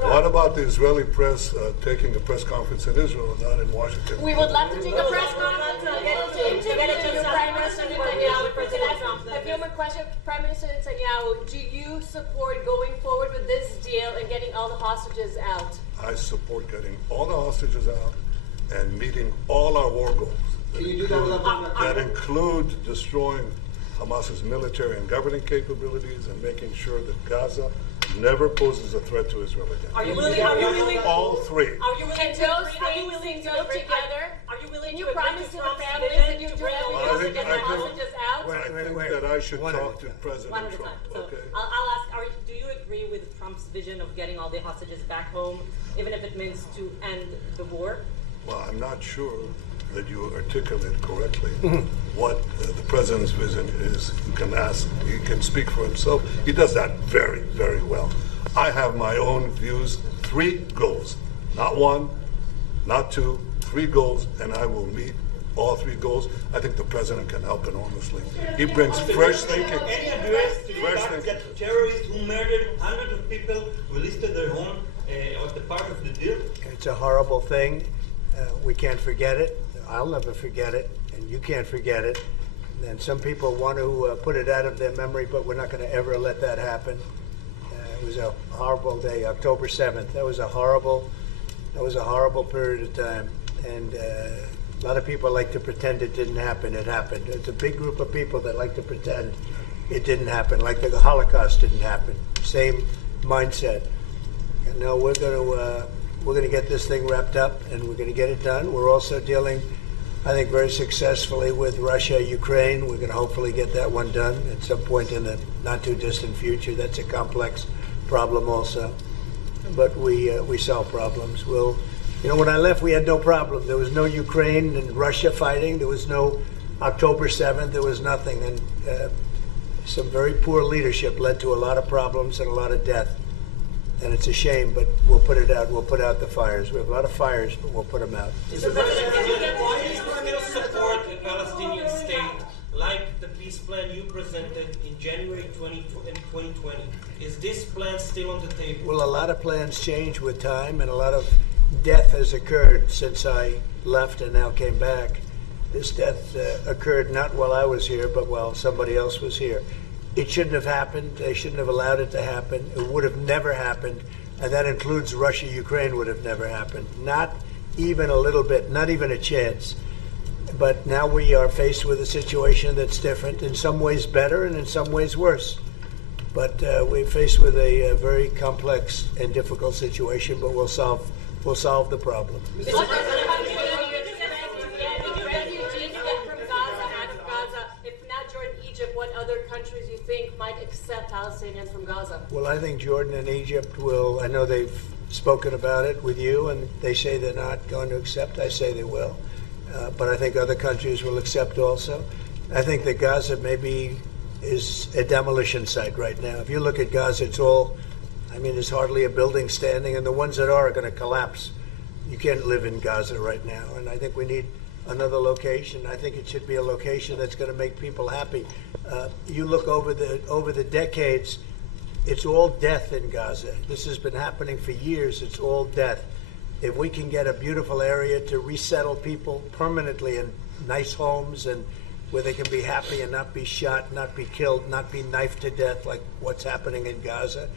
What about the Israeli press taking a press conference in Israel and not in Washington? We would love to take a press conference to interview Prime Minister Netanyahu. A few more questions. Prime Minister Netanyahu, do you support going forward with this deal and getting all the hostages out? I support getting all the hostages out and meeting all our war goals. Can you do that? That include destroying Hamas's military and governing capabilities and making sure that Gaza never poses a threat to Israel again. Are you willing? All three. Are you willing Can those things go together? Are you willing Can you to promise to the Trump's families vision that you to do bring everything to get the I think- hostages out? I think that I should One at a talk to time. President One at a Trump. time. So Okay. I'll ask, do you agree with Trump's vision of getting all the hostages back home, even if it means to end the war? Well, I'm not sure that you articulate correctly what the president's vision is. You can ask, he can speak for himself. He does that very, very well. I have my own views, 3 goals, not 1, not 2, 3 goals, and I will meet all 3 goals. I think the president can help enormously. He brings fresh thinking. Any address to the Fresh fact thinking. that terrorists who murdered hundreds of people were listed their home as the part of the deal? It's a horrible thing. We can't forget it. I'll never forget it, and you can't forget it. And some people want to put it out of their memory, but we're not going to ever let that happen. It was a horrible day, October 7th. That was a horrible period of time. And a lot of people like to pretend it didn't happen. It happened. It's a big group of people that like to pretend it didn't happen, like the Holocaust didn't happen. Same mindset. And now we're going to get this thing wrapped up, and we're going to get it done. We're also dealing, I think, very successfully with Russia, Ukraine. We're going to hopefully get that one done at some point in the not too distant future. That's a complex problem also, but we solve problems. When I left, we had no problem. There was no Ukraine and Russia fighting. There was no October 7th. There was nothing, and some very poor leadership led to a lot of problems and a lot of death. And it's a shame, but we'll put it out. We'll put out the fires. We have a lot of fires, but we'll put them out. Mr. President, do you still support a Palestinian state like the peace plan you presented in January 2020? Is this plan still on the table? Well, a lot of plans change with time, and a lot of death has occurred since I left and now came back. This death occurred not while I was here, but while somebody else was here. It shouldn't have happened. They shouldn't have allowed it to happen. It would have never happened, and that includes Russia, Ukraine would have never happened. Not even a little bit, not even a chance. But now we are faced with a situation that's different, in some ways better and in some ways worse. But we're faced with a very complex and difficult situation, but we'll solve the problem. Mr. President, how do you refugees get from Gaza, out of Gaza? If not Jordan, Egypt, what other countries you think might accept Palestinians from Gaza? Well, I think Jordan and Egypt will. I know they've spoken about it with you, and they say they're not going to accept. I say they will. But I think other countries will accept also. I think that Gaza maybe is a demolition site right now. If you look at Gaza, there's hardly a building standing, and the ones that are going to collapse. You can't live in Gaza right now, and I think we need another location. I think it should be a location that's going to make people happy. You look over the decades, it's all death in Gaza. This has been happening for years. It's all death. If we can get a beautiful area to resettle people permanently in nice homes and where they can be happy and not be shot, not be killed, not be knifed to death like what's happening in Gaza.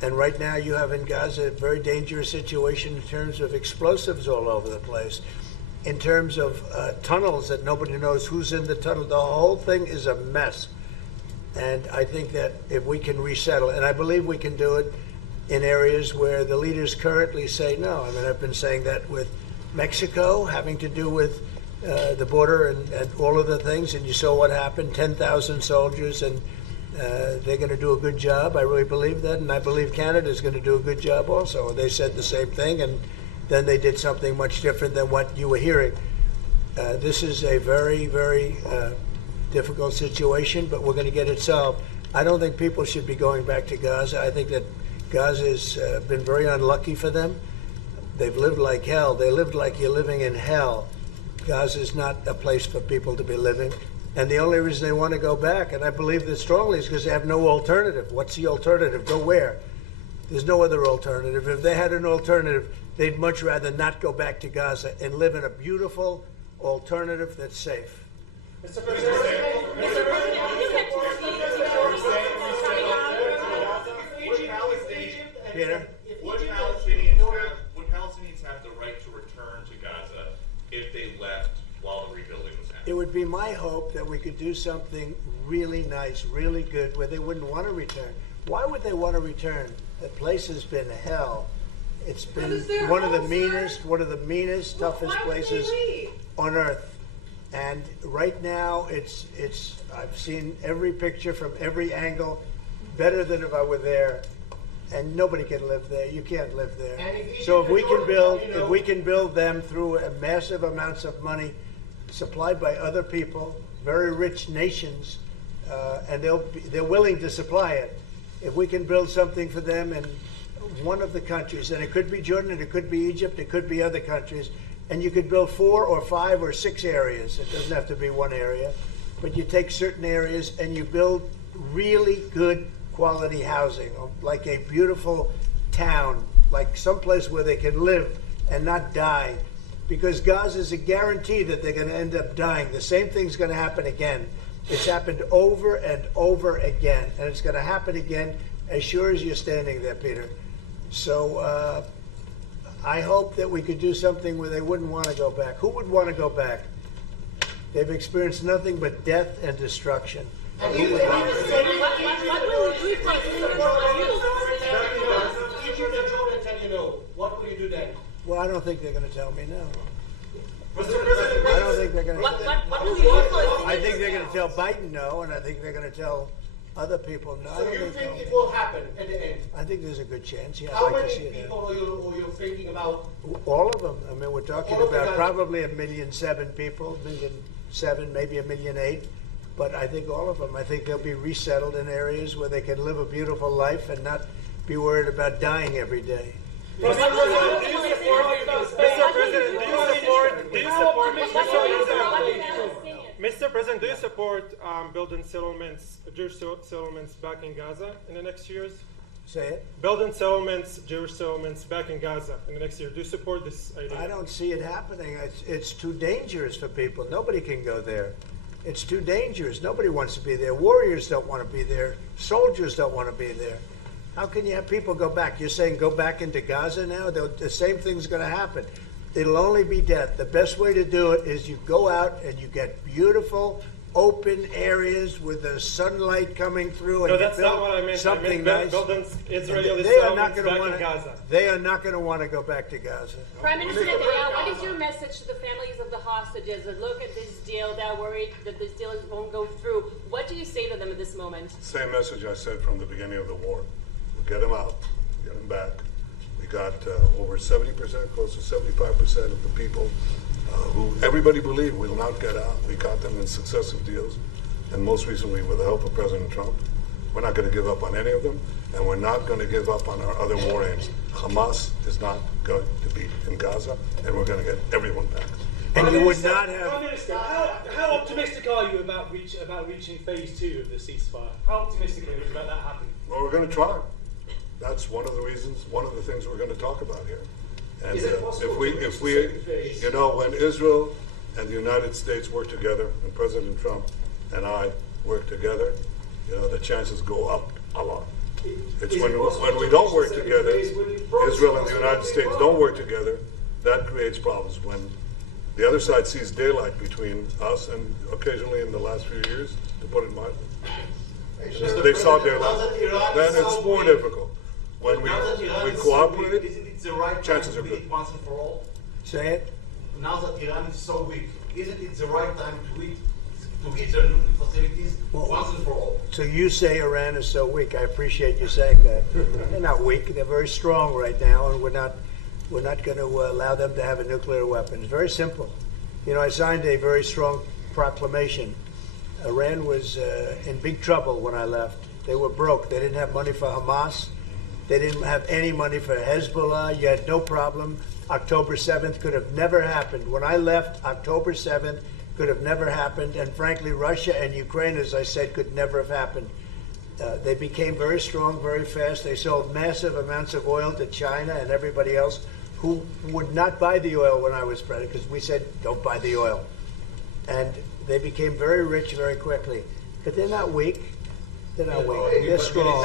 And right now you have in Gaza a very dangerous situation in terms of explosives all over the place, in terms of tunnels that nobody knows who's in the tunnel. The whole thing is a mess. And I think that if we can resettle, and I believe we can do it in areas where the leaders currently say no. I mean, I've been saying that with Mexico, having to do with the border and all of the things, and you saw what happened, 10,000 soldiers, and they're going to do a good job. I really believe that, and I believe Canada's going to do a good job also. They said the same thing, and then they did something much different than what you were hearing. This is a very, very difficult situation, but we're going to get it solved. I don't think people should be going back to Gaza. I think that Gaza has been very unlucky for them. They've lived like hell. They lived like you're living in hell. Gaza is not a place for people to be living. And the only reason they want to go back, and I believe this strongly, is because they have no alternative. What's the alternative? Go where? There's no other alternative. If they had an alternative, they'd much rather not go back to Gaza and live in a beautiful alternative that's safe. Mr. President, Peter? Would Palestinians have the right to return to Gaza if they left while the rebuilding was happening? It would be my hope that we could do something really nice, really good, where they wouldn't want to return. Why would they want to return? The place has been hell. It's been one of the meanest, toughest places on earth. And right now, I've seen every picture from every angle, better than if I were there. And nobody can live there. You can't live there. So if we can build them through massive amounts of money supplied by other people, very rich nations, and they're willing to supply it. If we can build something for them in one of the countries, and it could be Jordan, and it could be Egypt, it could be other countries, and you could build 4 or 5 or 6 areas. It doesn't have to be one area, but you take certain areas and you build really good quality housing, like a beautiful town, like someplace where they can live and not die. Because Gaza is a guarantee that they're going to end up dying. The same thing's going to happen again. It's happened over and over again, and it's going to happen again as sure as you're standing there, Peter. So I hope that we could do something where they wouldn't want to go back. Who would want to go back? They've experienced nothing but death and destruction. Who would want to What will you do? what will you do then? Well, I don't think they're going to tell me no. Mr. President, I don't think they're going to. What will you do? I think they're going to tell Biden no, and I think they're going to tell other people no. I so don't you think think they'll- it will happen at the end? I think there's a good chance. Yeah, How I'd like to see many it people happen. are you thinking about? All of them. I mean, we're talking All of about them. probably 1,000,007 people, 1,007,000, maybe 1,000,008. But I think all of them. I think they'll be resettled in areas where they can live a beautiful life and not be worried about dying every day. Mr. President, do you support building settlements, Jewish settlements back in Gaza in the next years? Say it. Building settlements, Jewish settlements back in Gaza in the next year. Do you support this idea? I don't see it happening. It's too dangerous for people. Nobody can go there. It's too dangerous. Nobody wants to be there. Warriors don't want to be there. Soldiers don't want to be there. How can you have people go back? You're saying go back into Gaza now? The same thing's going to happen. It'll only be death. The best way to do it is you go out and you get beautiful, open areas with the sunlight coming through. And No, that's not what I meant. Something I meant nice. building Israeli They are not settlements going to back want in Gaza. They are not going to want to go back to Gaza. Prime Minister Netanyahu, what is your message to the families of the hostages that look at this deal, that are worried that this deal won't go through? What do you say to them at this moment? Same message I said from the beginning of the war. We'll get them out, get them back. We got over 70%, close to 75% of the people who everybody believed will not get out. We got them in successive deals, and most recently with the help of President Trump. We're not going to give up on any of them, and we're not going to give up on our other war aims. Hamas is not going to be in Gaza, and we're going to get everyone back. And you would not have. Prime Minister, how optimistic are you about reaching phase 2 of the ceasefire? How optimistic are you about that happening? Well, we're going to try. That's one of the reasons, one of the things we're going to talk about here. And Is it possible if we, you know, when Israel and the United States work together, and President Trump and I work together, you know, the chances go up a lot. It's when we don't work together, Israel and the United States don't work together, that creates problems. When the other side sees daylight between us, and occasionally in the last few years, to put it mildly, they saw daylight, then it's more difficult. When we cooperate, isn't it the right chances time are to good. hit once and for all? Say it. Now that Iran is so weak, isn't it the right time to hit their nuclear facilities once and for all? So you say Iran is so weak. I appreciate you saying that. They're not weak. They're very strong right now, and we're not going to allow them to have a nuclear weapon. It's very simple. You know, I signed a very strong proclamation. Iran was in big trouble when I left. They were broke. They didn't have money for Hamas. They didn't have any money for Hezbollah. You had no problem. October 7th could have never happened. When I left, October 7th could have never happened. And frankly, Russia and Ukraine, as I said, could never have happened. They became very strong very fast. They sold massive amounts of oil to China and everybody else who would not buy the oil when I was president, because we said, don't buy the oil. And they became very rich very quickly. But they're not weak. They're not weak. They're strong.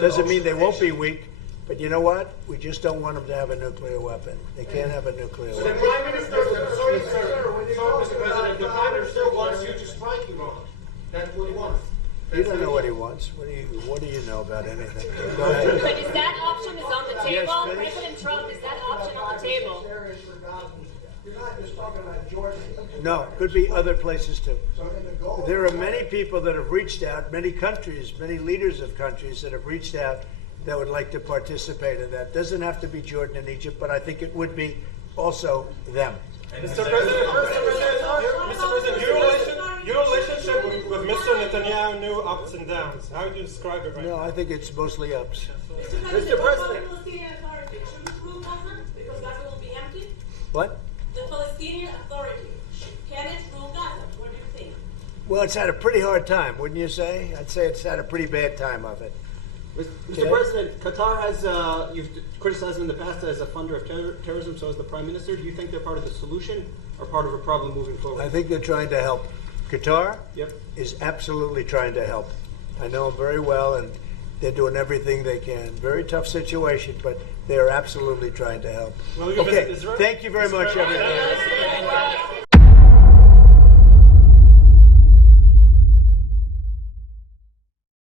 Doesn't mean they won't be weak. But you know what? We just don't want them to have a nuclear weapon. They can't have a nuclear The weapon. Prime Minister, sorry, Mr. President, the Prime Minister wants you to strike Iran. That's what he wants. You don't know what he wants. What do you know about anything? Go ahead. But is that option is on the table? Yes, please. President Trump, is that option on the table? You're not just talking about Jordan. No, could be other places too. So in the goal. There are many people that have reached out, many countries, many leaders of countries that have reached out that would like to participate in that. Doesn't have to be Jordan and Egypt, but I think it would be also them. Mr. President, your relationship with Mr. Netanyahu knew ups and downs. How would you describe it right No, now? I think it's mostly ups. Mr. President. Palestinian Authority should rule Gaza because Gaza will be empty. What? The Palestinian Authority can it rule Gaza? What do you think? Well, it's had a pretty hard time, wouldn't you say? I'd say it's had a pretty bad time of it. Mr. President, Qatar has, you've criticized them in the past as a funder of terrorism, so as the Prime Minister. Do you think they're part of the solution or part of a problem moving forward? I think they're trying to help. Qatar Yep. is absolutely trying to help. I know them very well, and they're doing everything they can. Very tough situation, but they are absolutely trying to help. Will you Okay, visit Israel? thank you very much, everybody.